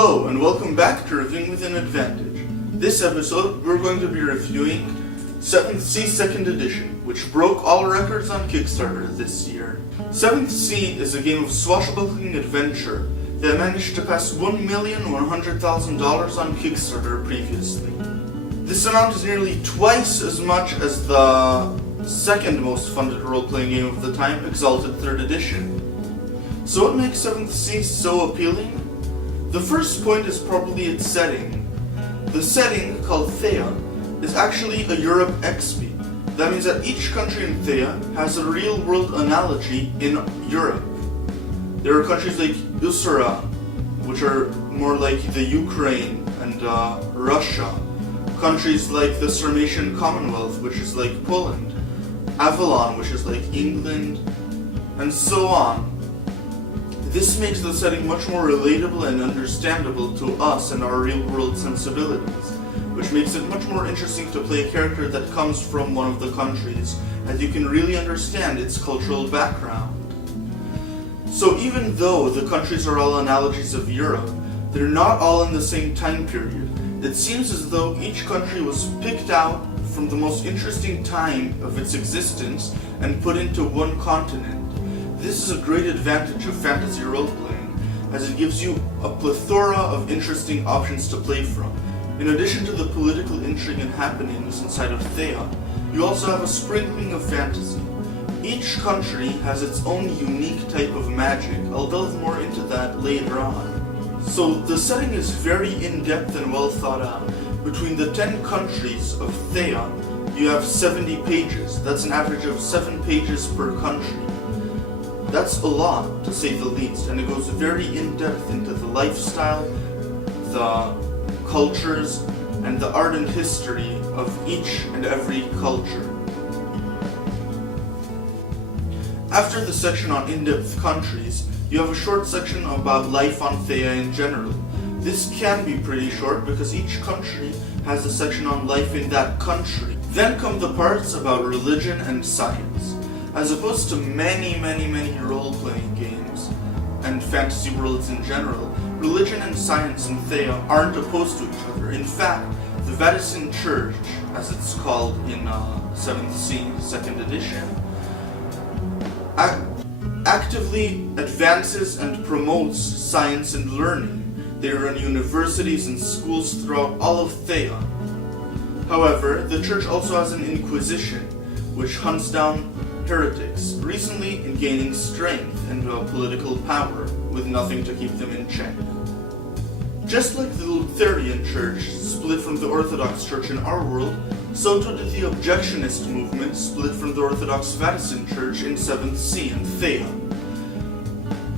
Hello and welcome back to Reviewing with an Advantage. This episode we're going to be reviewing 7th Sea 2nd Edition, which broke all records on Kickstarter this year. 7th Sea is a game of swashbuckling adventure that managed to pass $1,100,000 on Kickstarter previously. This amount is nearly twice as much as the second most funded role-playing game of the time, Exalted 3rd Edition. So what makes 7th Sea so appealing? The first point is probably its setting. The setting, called Thea, is actually a Europe XP. That means that each country in Thea has a real-world analogy in Europe. There are countries like Usura, which are more like the Ukraine and Russia. Countries like the Sarmatian Commonwealth, which is like Poland. Avalon, which is like England, and so on. This makes the setting much more relatable and understandable to us and our real-world sensibilities, which makes it much more interesting to play a character that comes from one of the countries, as you can really understand its cultural background. So even though the countries are all analogies of Europe, they're not all in the same time period. It seems as though each country was picked out from the most interesting time of its existence and put into one continent. This is a great advantage of fantasy role-playing, as it gives you a plethora of interesting options to play from. In addition to the political intrigue and happenings inside of Thea, you also have a sprinkling of fantasy. Each country has its own unique type of magic. I'll delve more into that later on. So the setting is very in-depth and well thought out. Between the 10 countries of Thea, you have 70 pages. That's an average of 7 pages per country. That's a lot, to say the least, and it goes very in-depth into the lifestyle, the cultures, and the art and history of each and every culture. After the section on in-depth countries, you have a short section about life on Thea in general. This can be pretty short because each country has a section on life in that country. Then come the parts about religion and science. As opposed to many role-playing games and fantasy worlds in general, religion and science in Thea aren't opposed to each other. In fact, the Vatican Church, as it's called in 7th Sea 2nd Edition, actively advances and promotes science and learning. They run universities and schools throughout all of Thea. However, the church also has an inquisition, which hunts down heretics, recently in gaining strength and political power, with nothing to keep them in check. Just like the Lutheran Church split from the Orthodox Church in our world, so too did the Objectionist movement split from the Orthodox Vatican Church in 7th Sea and Thea.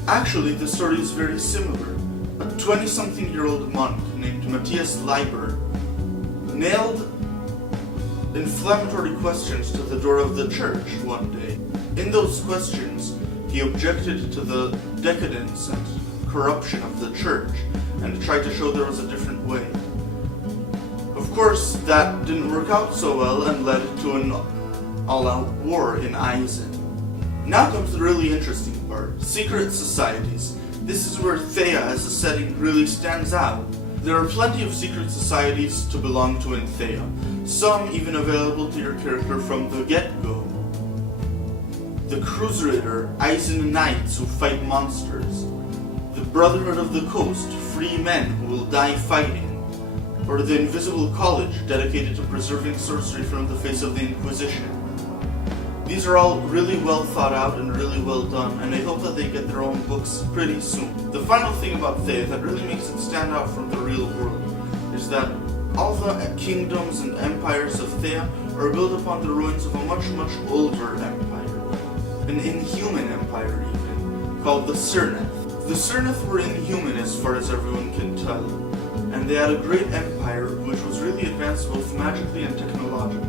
Actually, the story is very similar. A 20-something-year-old monk named Matthias Leiber nailed inflammatory questions to the door of the church one day. In those questions, he objected to the decadence and corruption of the church and tried to show there was a different way. Of course, that didn't work out so well and led to an all-out war in Eisen. Now comes the really interesting part, secret societies. This is where Thea as a setting really stands out. There are plenty of secret societies to belong to in Thea, some even available to your character from the get-go. The Crusader Eisen Knights who fight monsters, the Brotherhood of the Coast, free men who will die fighting, or the Invisible College dedicated to preserving sorcery from the face of the Inquisition. These are all really well thought out and really well done, and I hope that they get their own books pretty soon. The final thing about Thea that really makes it stand out from the real world is that all the kingdoms and empires of Thea are built upon the ruins of a much older empire, an inhuman empire even, called the Cerneth. The Cerneth were inhuman as far as everyone can tell, and they had a great empire which was really advanced both magically and technologically.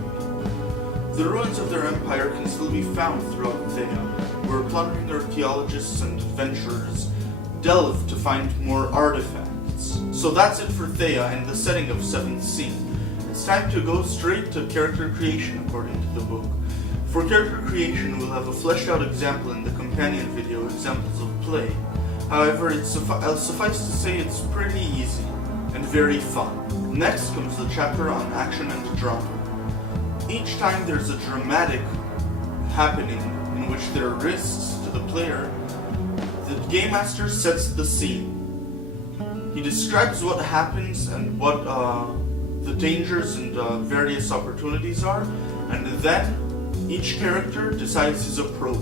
The ruins of their empire can still be found throughout Thea, where plundering archaeologists and adventurers delve to find more artifacts. So that's it for Thea and the setting of 7th Sea. It's time to go straight to character creation according to the book. For character creation, we'll have a fleshed out example in the companion video, Examples of Play, However, I'll suffice to say it's pretty easy and very fun. Next comes the chapter on action and drama. Each time there's a dramatic happening in which there are risks to the player, the Game Master sets the scene. He describes what happens and what the dangers and various opportunities are, and then each character decides his approach.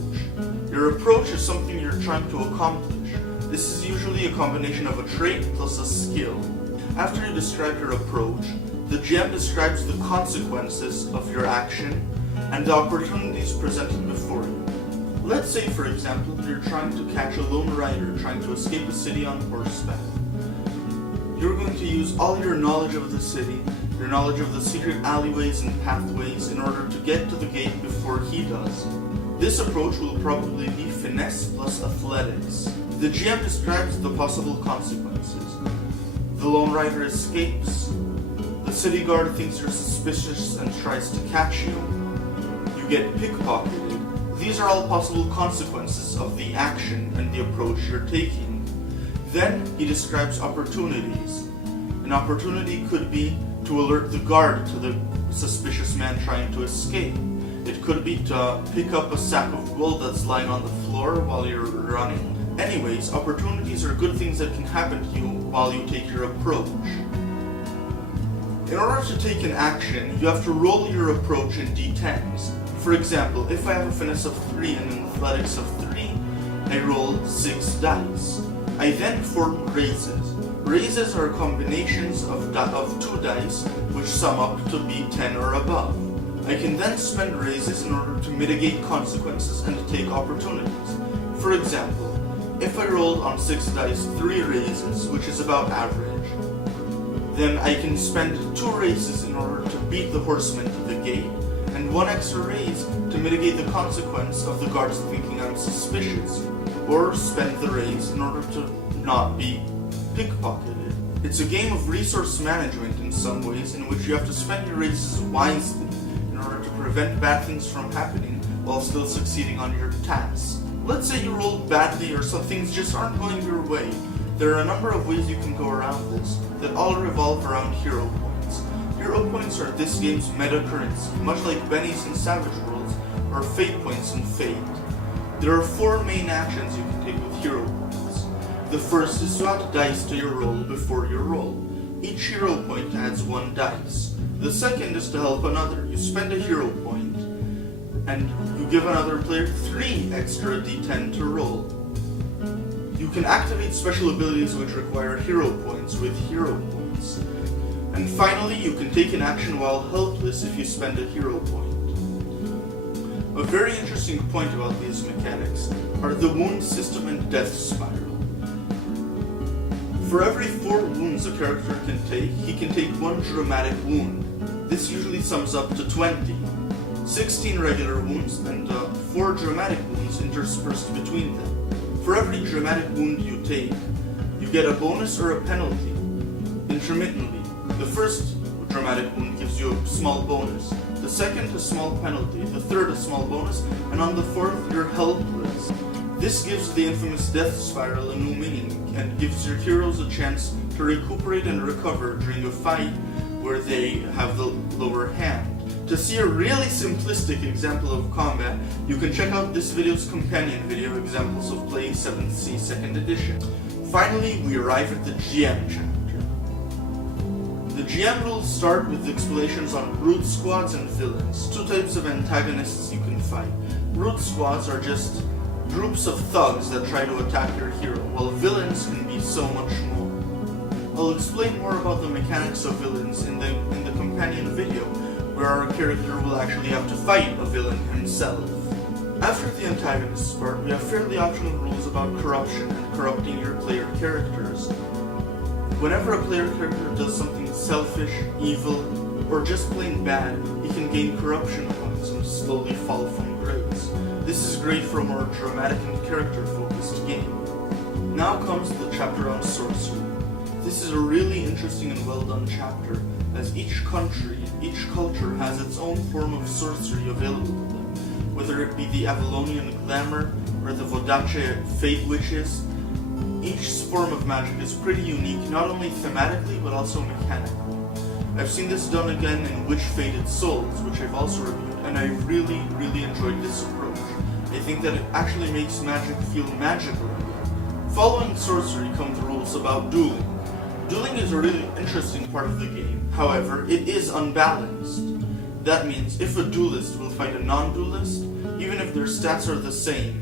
Your approach is something you're trying to accomplish. This is usually a combination of a trait plus a skill. After you describe your approach, the GM describes the consequences of your action and the opportunities presented before you. Let's say, for example, you're trying to catch a lone rider trying to escape a city on horseback. You're going to use all your knowledge of the city, your knowledge of the secret alleyways and pathways in order to get to the gate before he does. This approach will probably be finesse plus athletics. The GM describes the possible consequences. The lone rider escapes, the city guard thinks you're suspicious and tries to catch you, you get pickpocketed. These are all possible consequences of the action and the approach you're taking. Then he describes opportunities. An opportunity could be to alert the guard to the suspicious man trying to escape. It could be to pick up a sack of gold that's lying on the floor while you're running. Anyways, opportunities are good things that can happen to you while you take your approach. In order to take an action, you have to roll your approach in d10s. For example, if I have a finesse of 3 and an athletics of 3, I roll 6 dice. I then form raises. Raises are combinations of 2 dice which sum up to be 10 or above. I can then spend raises in order to mitigate consequences and take opportunities. For example, if I rolled on 6 dice 3 raises, which is about average, then I can spend 2 raises in order to beat the horseman to the gate, and 1 extra raise to mitigate the consequence of the guards thinking I'm suspicious, or spend the raise in order to not be pickpocketed. It's a game of resource management in some ways, in which you have to spend your raises wisely in order to prevent bad things from happening while still succeeding on your tasks. Let's say you rolled badly or some things just aren't going your way. There are a number of ways you can go around this that all revolve around hero points. Hero points are this game's meta currency, much like bennies in Savage Worlds or fate points in Fate. There are 4 main actions you can take with hero points. The first is to add dice to your roll before your roll. Each hero point adds 1 dice. The second is to help another. You spend a hero point and you give another player 3 extra d10 to roll. You can activate special abilities which require hero points with hero points. And finally, you can take an action while helpless if you spend a hero point. A very interesting point about these mechanics are the wound system and death spiral. For every 4 wounds a character can take, he can take 1 dramatic wound. This usually sums up to 20. 16 regular wounds and 4 dramatic wounds interspersed between them. For every dramatic wound you take, you get a bonus or a penalty, intermittently. The first dramatic wound gives you a small bonus, the second a small penalty, the third a small bonus, and on the 4th you're helpless. This gives the infamous death spiral a new meaning, and gives your heroes a chance to recuperate and recover during a fight where they have the lower hand. To see a really simplistic example of combat, you can check out this video's companion video, Examples of Playing 7th C 2nd Edition. Finally, we arrive at the GM chapter. The GM rules start with explanations on brute squads and villains, 2 types of antagonists you can fight. Brute squads are just groups of thugs that try to attack your hero, while villains can be so much more. I'll explain more about the mechanics of villains in the companion video, where our character will actually have to fight a villain himself. After the antagonists part, we have fairly optional rules about corruption and corrupting your player characters. Whenever a player character does something selfish, evil, or just plain bad, he can gain corruption points and slowly fall from grace. This is great for a more dramatic and character-focused game. Now comes the chapter on sorcery. This is a really interesting and well-done chapter, as each country, each culture has its own form of sorcery available to them, whether it be the Avalonian glamour or the Vodache fate witches. Each form of magic is pretty unique, not only thematically, but also mechanically. I've seen this done again in Witch Fated Souls, which I've also reviewed, and I really enjoyed this approach. I think that it actually makes magic feel magical again. Following sorcery come the rules about dueling. Dueling is a really interesting part of the game, however, it is unbalanced. That means if a duelist will fight a non-duelist, even if their stats are the same,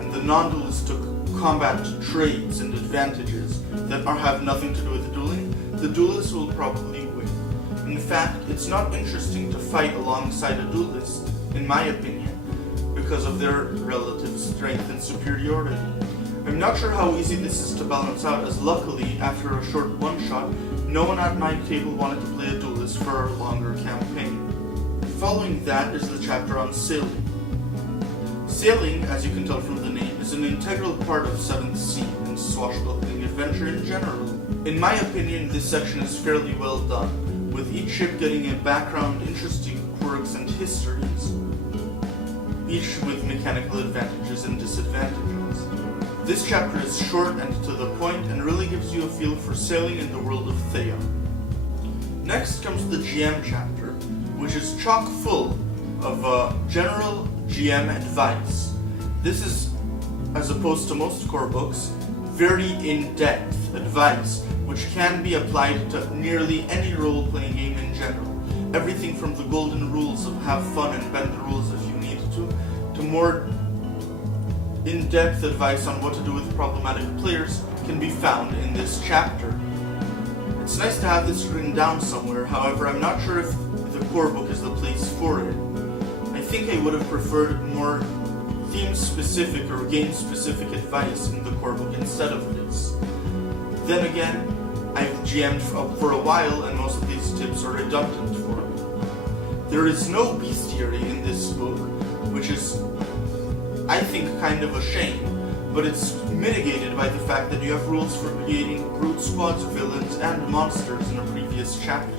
and the non-duelist took combat traits and advantages that have nothing to do with the dueling, the duelist will probably win. In fact, it's not interesting to fight alongside a duelist, in my opinion, because of their relative strength and superiority. I'm not sure how easy this is to balance out, as luckily, after a short one-shot, no one at my table wanted to play a duelist for a longer campaign. Following that is the chapter on sailing. Sailing, as you can tell from the name, is an integral part of 7th Sea and swashbuckling adventure in general. In my opinion, this section is fairly well done, with each ship getting a background, interesting quirks and histories, each with mechanical advantages and disadvantages. This chapter is short and to the point and really gives you a feel for sailing in the world of Thea. Next comes the GM chapter, which is chock full of general GM advice. This is, as opposed to most core books, very in-depth advice, which can be applied to nearly any role-playing game in general. Everything from the golden rules of have fun and bend the rules if you need to more in-depth advice on what to do with problematic players can be found in this chapter. It's nice to have this written down somewhere, however, I'm not sure if the core book is the place for it. I think I would have preferred more theme-specific or game-specific advice in the core book instead of this. Then again, I've GM'd for a while and most of these tips are redundant for me. There is no bestiary in this book, which is, I think, kind of a shame, but it's mitigated by the fact that you have rules for creating brute squads, villains, and monsters in a previous chapter.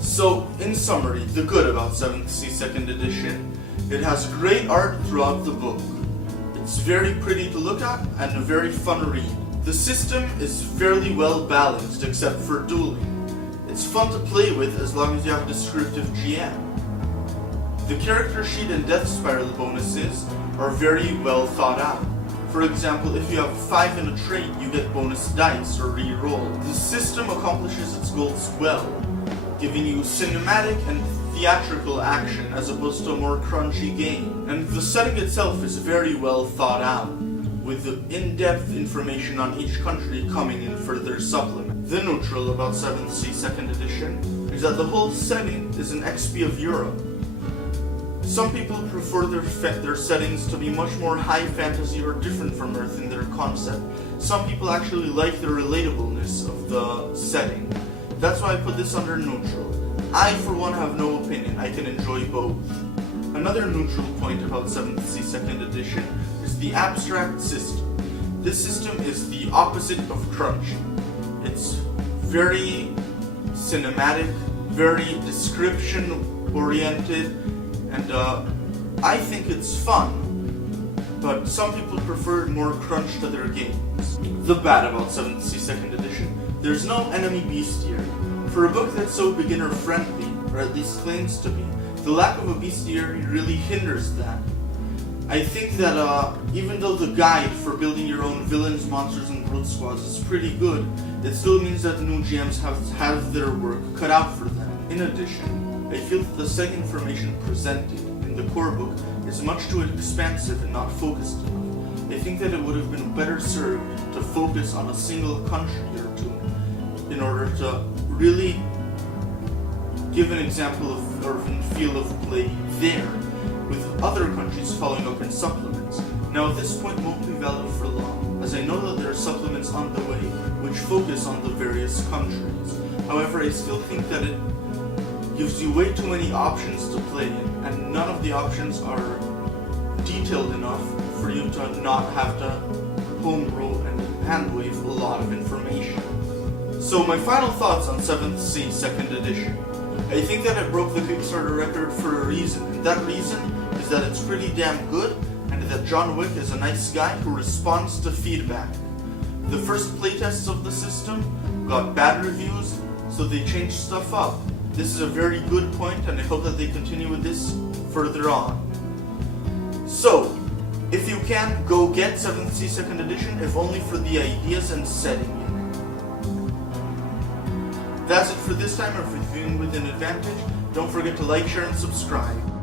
So, in summary, the good about 7th Sea 2nd edition, it has great art throughout the book. It's very pretty to look at and a very fun read. The system is fairly well balanced except for dueling. It's fun to play with as long as you have a descriptive GM. The character sheet and death spiral bonuses are very well thought out. For example, if you have 5 in a trait, you get bonus dice or re-roll. The system accomplishes its goals well, giving you cinematic and theatrical action as opposed to a more crunchy game. And the setting itself is very well thought out, with the in-depth information on each country coming in further supplement. The neutral about 7th Sea 2nd edition is that the whole setting is an XP of Europe. Some people prefer their settings to be much more high fantasy or different from Earth in their concept. Some people actually like the relatableness of the setting. That's why I put this under neutral. I, for one, have no opinion. I can enjoy both. Another neutral point about 7th Sea 2nd edition is the abstract system. This system is the opposite of crunchy. It's very cinematic, very description-oriented, and I think it's fun, but some people prefer more crunch to their games. The bad about 7th Sea 2nd edition, there's no enemy bestiary. For a book that's so beginner-friendly, or at least claims to be, the lack of a bestiary really hinders that. I think that even though the guide for building your own villains, monsters, and brute squads is pretty good, it still means that new GMs have their work cut out for them. In addition, I feel that the set information presented in the core book is much too expansive and not focused enough. I think that it would have been better served to focus on a single country or two in order to really give an example of or feel of play there, with other countries following up in supplements. Now this point won't be valid for long, as I know that there are supplements on the way which focus on the various countries. However, I still think that it gives you way too many options to play in, and none of the options are detailed enough for you to not have to homebrew and handwave a lot of information. So my final thoughts on 7th Sea 2nd edition. I think that it broke the Kickstarter record for a reason, and that reason is that it's pretty damn good, and that John Wick is a nice guy who responds to feedback. The first playtests of the system got bad reviews, so they changed stuff up. This is a very good point, and I hope that they continue with this further on. So, if you can, go get 7th Sea 2nd edition, if only for the ideas and setting in it. That's it for this time. If you're feeling with an advantage, don't forget to like, share, and subscribe.